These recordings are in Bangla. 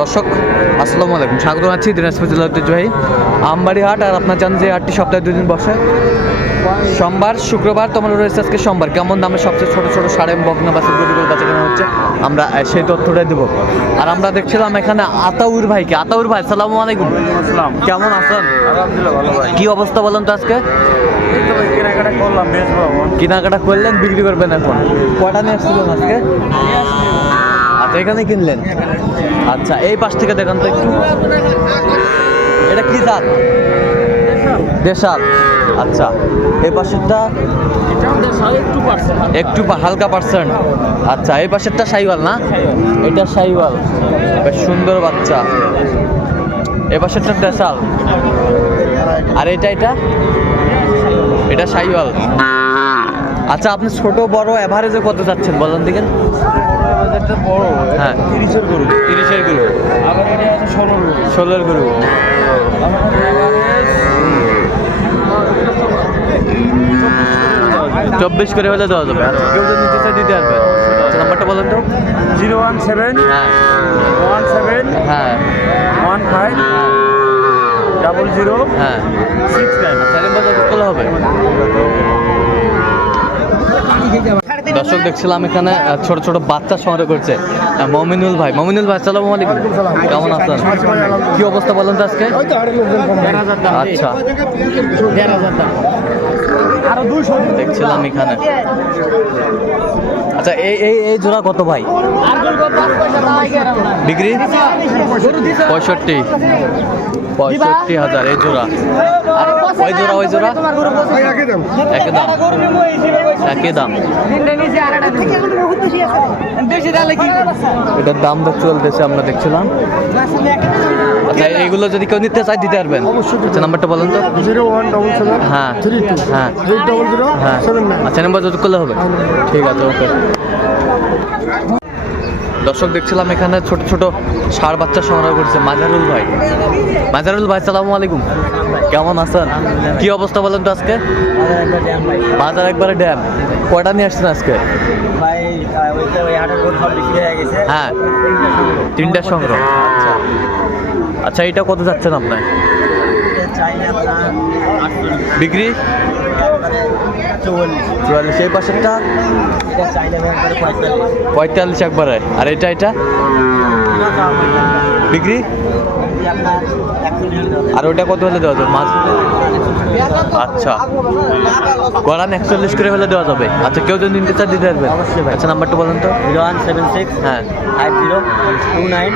দর্শক আসসালামু আলাইকুম। স্বাগত আছি দিনাজপুর জেলা ঐতিহ্যবাহী আমবাড়ি হাট আর আপনার জানেন যে হাটটি সপ্তাহে দুদিন বসে। সোমবার শুক্রবার তোমার রয়েছে আজকে সোমবার। কেমন দামে সবচেয়ে ছোট ছোট সাড়ে বকনা বাচ্চা গরুগুলো বাচ্চা কেনা হচ্ছে আমরা সেই তথ্যটা দেবো। আর আমরা দেখছিলাম এখানে আতাউর ভাইকে। আতাউর ভাই সালামু আলাইকুম। কেমন আছেন? কি অবস্থা বলেন তো আজকে? কেনাকাটা করলাম বেশ কেনাকাটা করলেন বিক্রি করবেন এখন। কয়টা নিয়ে আসছিলেন আজকে? এখানে কিনলেন? আচ্ছা এই পাশ থেকে দেখান তো একটু। এটা কি জাত? দেশাল। আচ্ছা এই পাশেরটা? একটু হালকা পার্সেন্ট আচ্ছা এই পাশেরটা সাইওয়াল না? এটা সাইওয়াল। বেশ সুন্দর বাচ্চা। এ পাশেরটা দেশাল। আর এটা এটা? এটা সাইওয়াল। আচ্ছা আপনি ছোট, বড় এভারেজে কত যাচ্ছেন? বলেন দিকেন বড় হ্যাঁ। তিরিশের গরু। তিরিশের গরু। আবার এটা আছে ষোলোর গরু। ষোলোর গরু। চব্বিশ করে হলে দেওয়া যাবে। কেউ যদি নিতে চায় দিতে পারবে। আচ্ছা নাম্বারটা বলেন তো। Zero one seven. হ্যাঁ। One seven. হ্যাঁ। One five. Double zero. হ্যাঁ। Six nine. আচ্ছা নাম্বার হবে। দর্শক দেখছিলাম এখানে ছোট ছোট বাচ্চা সংগ্রহ করছে মমিনুল ভাই। মমিনুল ভাই সালাম আলাইকুম। কেমন আছেন? কি অবস্থা বলেন তো আজকে? আচ্ছা। দেখছিলাম এখানে। আচ্ছা এই এই এই জোড়া কত ভাই? বিক্রি? পঁয়ষট্টি। পঁয়ষট্টি হাজার এই জোড়া। আর ওই জোড়া ওই জোড়া? একই দাম। একই দাম। এটার দাম তো চলতেছে আমরা দেখছিলাম। আচ্ছা এইগুলো যদি কেউ নিতে চায় দিতে পারবেন। আচ্ছা নাম্বারটা বলেন তো। জিরো ওয়ান ডবল সেভেন হ্যাঁ। হ্যাঁ। হ্যাঁ। আচ্ছা নাম্বার যত করলে হবে। ঠিক আছে ওকে। দর্শক দেখছিলাম এখানে ছোট ছোট ষাড় বাচ্চা সংগ্রহ করছে মাজারুল ভাই। মাজারুল ভাই সালামু আলাইকুম। কেমন আছেন? কি অবস্থা বলেন তো আজকে? বাজার একবারে ড্যাম কয়টা নিয়ে আসছেন আজকে? হয়ে তিনটা সংগ্রহ। আচ্ছা আচ্ছা এইটা কত যাচ্ছেন আপনার বিক্রি? চৌয়াল্লিশ। এই পাশেরটা? পঁয়তাল্লিশ একবারে। আর এটা এটা? বিক্রি? আর ওটা কত হলে দেওয়া যাবে? মাছ? আচ্ছা। গড়ান একচল্লিশ করে হলে দেওয়া যাবে। আচ্ছা কেউ যদি নিতে চায় দিতে পারবে। আচ্ছা নাম্বারটা বলুন তো। জিরো ওয়ান সেভেন সিক্স হ্যাঁ। Five zero two nine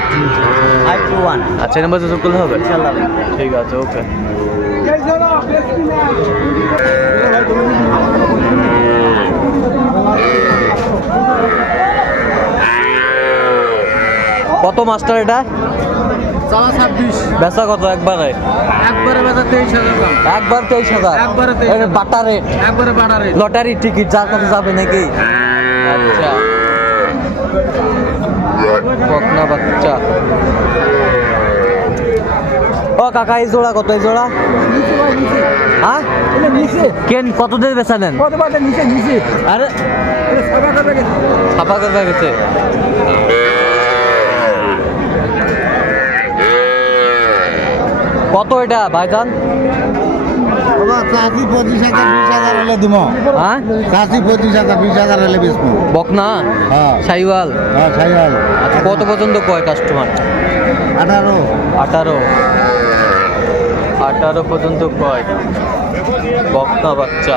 five two one. আচ্ছা এই নাম্বার যোগ করলে হবে? ঠিক আছে ওকে। কত মাস্টার এটা? চালা ছাব্বিশ। বেচা কত একবারে? একবারে বেচা তেইশ হাজার একবার তেইশ হাজার? একবারে 23,000 বাটা রেট। একবারে বাড়ারে লটারি টিকিট যার কাছে যাবে নাকি? আচ্ছা। বাচ্চা। ও কাকা, এই জোড়া কত, এই জোড়া? হ্যাঁ? কেন, কত দিয়ে নিচে নিচে আরে, ছাপা করবে গেছে। কত এটা, ভাইজান? চাষি পঁচিশ হাজার বিশ হাজার হলে দিব। হ্যাঁ? চাষি পঁচিশ হাজার বিশ হাজার হলে বেচবো বকনা? হ্যাঁ। সাইওয়াল? হ্যাঁ সাইকেল আচ্ছা কত পর্যন্ত কয় কাস্টমার আঠারো। আঠারো। আঠারো পর্যন্ত কয়? বক্তা বাচ্চা।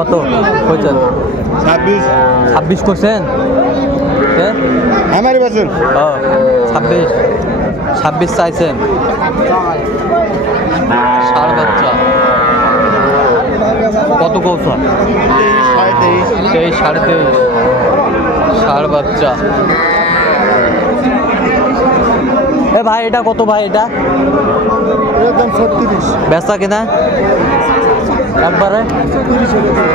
কত কইছেন ছাব্বিশ। ছাব্বিশ করছেন? আমার বছর ও ছাব্বিশ। ছাব্বিশ চাইছেন। ষাড় বাচ্চা কত কৌশল? সাড়ে তেইশ সাড়ে তেইশ। ষাড় বাচ্চা এ ভাই এটা কত ভাই এটা? একদম ছত্রিশ। বেচা কিনা? একবারে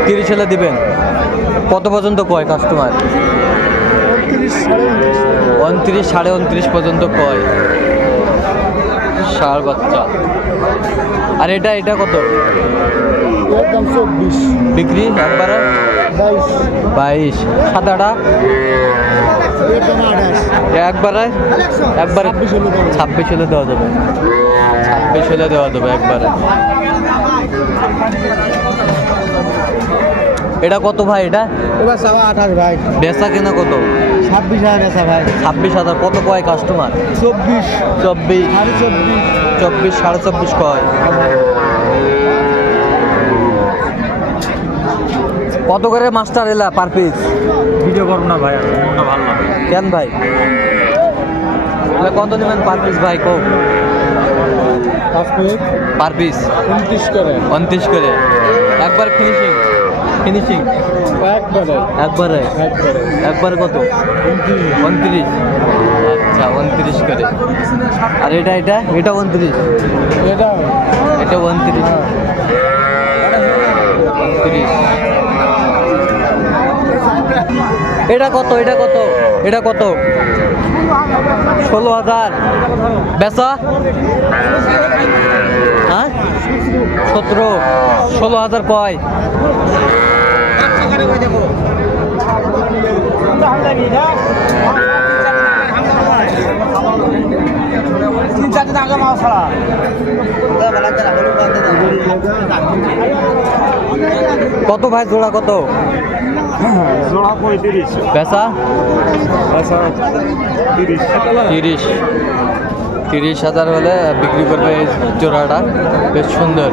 তিরিশ হলে দিবেন। কত পর্যন্ত কয় কাস্টমার উনত্রিশ সাড়ে উনত্রিশ পর্যন্ত কয়। ষাঁড় বাচ্চা। আর এটা এটা কত? বিক্রি একবারে? বাইশ। সাদাটা একবারে? একবারে ছাব্বিশ হলে দেওয়া যাবে। ছাব্বিশ হলে দেওয়া যাবে একবারে। এটা কত ভাই এটা? এবার সাবা আঠাশ ভাই। বেচা কেনা কত? ছাব্বিশ হাজার বেচা ভাই। ছাব্বিশ হাজার। কত কয় কাস্টমার চব্বিশ। চব্বিশ। সাড়ে চব্বিশ। চব্বিশ সাড়ে চব্বিশ কয়? কত করে মাস্টার এলা পার পিস ভিডিও করব না ভাই ভালো না। কেন ভাই? কত নেবেন পার পিস ভাই কো পাঁচ পার পিস? উনত্রিশ করে। উনত্রিশ করে। একবার ফিনিশিং ফিনিশিং একবারে। একবারে? একবারে। একবারে কত? উনত্রিশ। আচ্ছা উনত্রিশ করে। আর এটা এটা? এটা উনত্রিশ। এটা? এটা উনত্রিশ। উনত্রিশ। এটা কত? এটা কত? এটা কত? ষোলো হাজার। বেচা? হ্যাঁ? সতেরো। ষোলো হাজার কয়? তিন চারটে জমা ছাড়া কত ভাই জোড়া কত? জোড়া পঁয়ত্রিশ। বেচা? আচ্ছা তিরিশ। তিরিশ হাজার হলে বিক্রি করবে এই জোড়াটা। বেশ সুন্দর।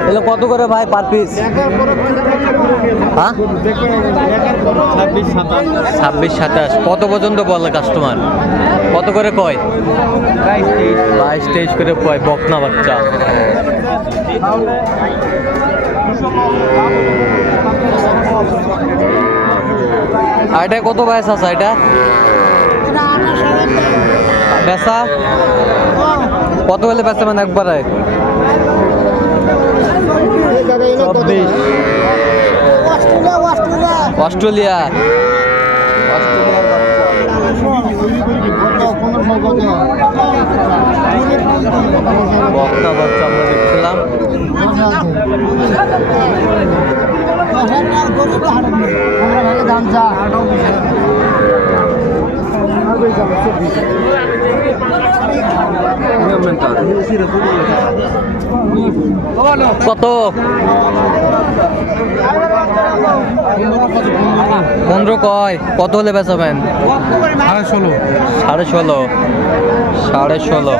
এগুলো কত করে ভাই পার পিস হ্যাঁ? ছাব্বিশ, সাতাশ। কত পর্যন্ত বলে কাস্টমার কত করে কয়? বাইশ, তেইশ করে কয়, বকনা বাচ্চা। আর এটা কত বয়স আছে এটা? বেচা? কত হলে বেচা মানে একবারে? চব্বিশ। অস্ট্রেলিয়া। বাচ্চা আমরা দাম চা। কত? পনেরো কয়? কত হলে বেচাবেন সাড়ে ষোলো। সাড়ে ষোলো। সাড়ে ষোলো।